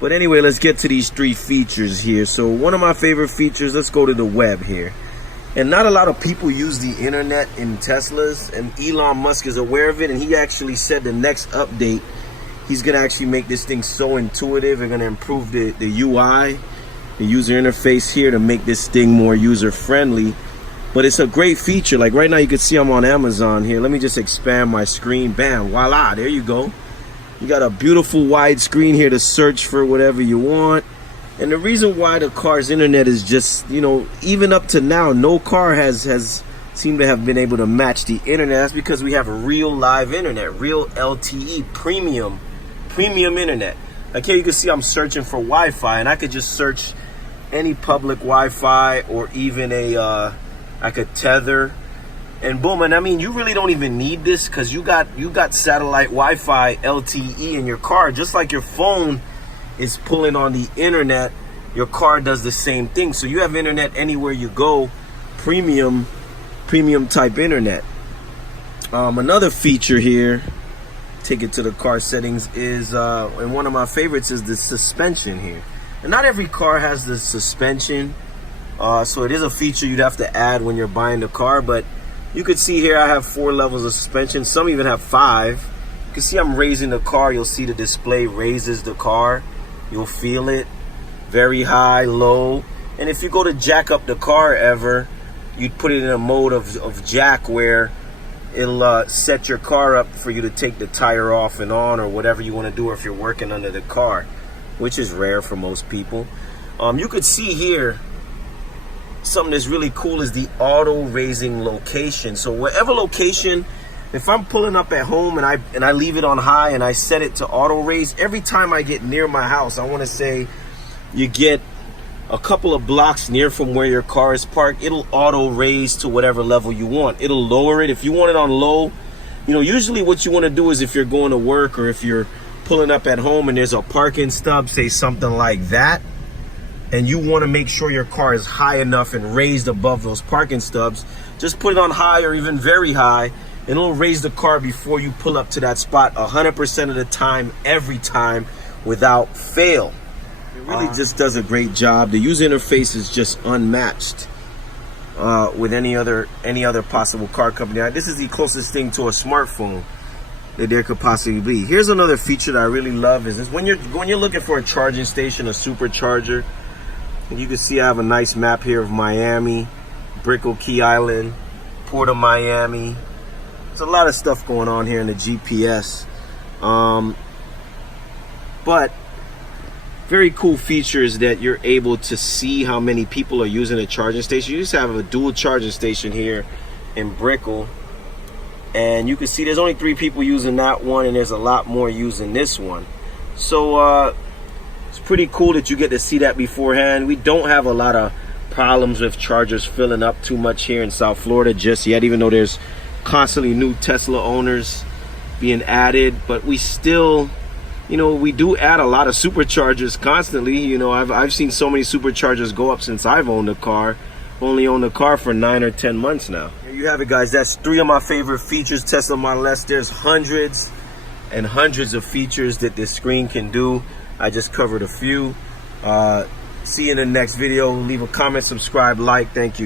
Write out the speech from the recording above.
But anyway, let's get to these three features here. So one of my favorite features, let's go to the web here. And not a lot of people use the internet in Teslas, and Elon Musk is aware of it, and he actually said the next update, he's gonna actually make this thing so intuitive. They're gonna improve the UI, the user interface here, to make this thing more user-friendly. But it's a great feature. Like right now you can see I'm on Amazon here. Let me just expand my screen. Bam, voila, there you go. You got a beautiful wide screen here to search for whatever you want. And the reason why the car's internet is just, you know, even up to now, no car has seemed to have been able to match the internet. That's because we have a real live internet, real LTE, premium internet. Like here you can see I'm searching for Wi-Fi, and I could just search any public Wi-Fi or even I could tether, and boom. And I mean, you really don't even need this because you got satellite Wi-Fi LTE in your car. Just like your phone is pulling on the internet, your car does the same thing. So you have internet anywhere you go, premium type internet. Another feature here, take it to the car settings, is and one of my favorites is the suspension here. And not every car has the suspension, so it is a feature you'd have to add when you're buying the car. But you could see here I have 4 levels of suspension. Some even have 5. You can see I'm raising the car. You'll see the display raises the car. You'll feel it, very high, low. And if you go to jack up the car ever, you'd put it in a mode of jack where it'll set your car up for you to take the tire off and on, or whatever you want to do, or if you're working under the car, which is rare for most people. You could see here something that's really cool is the auto raising location. So whatever location, if I'm pulling up at home and I leave it on high and I set it to auto raise, every time I get near my house, I want to say you get a couple of blocks near from where your car is parked, it'll auto raise to whatever level you want. It'll lower it if you want it on low. You know, usually what you want to do is if you're going to work or if you're pulling up at home and there's a parking stub, say something like that, and you want to make sure your car is high enough and raised above those parking stubs, just put it on high or even very high, and it'll raise the car before you pull up to that spot 100% of the time, every time, without fail. It really just does a great job. The user interface is just unmatched with any other possible car company. This is the closest thing to a smartphone that there could possibly be. Here's another feature that I really love is this: when you're looking for a charging station, a supercharger, and you can see I have a nice map here of Miami, Brickell, Key Island, Port of Miami. There's a lot of stuff going on here in the GPS. But very cool feature is that you're able to see how many people are using a charging station. You just have a dual charging station here in Brickell, and you can see there's only 3 people using that one, and there's a lot more using this one. So it's pretty cool that you get to see that beforehand. We don't have a lot of problems with chargers filling up too much here in South Florida just yet, even though there's constantly new Tesla owners being added. But we still, you know, we do add a lot of superchargers constantly. You know, I've seen so many superchargers go up since I've owned a car. Only owned a car for 9 or 10 months now. Here you have it, guys. That's 3 of my favorite features, Tesla Model S. There's hundreds and hundreds of features that this screen can do. I just covered a few. See you in the next video. Leave a comment, subscribe, like. Thank you.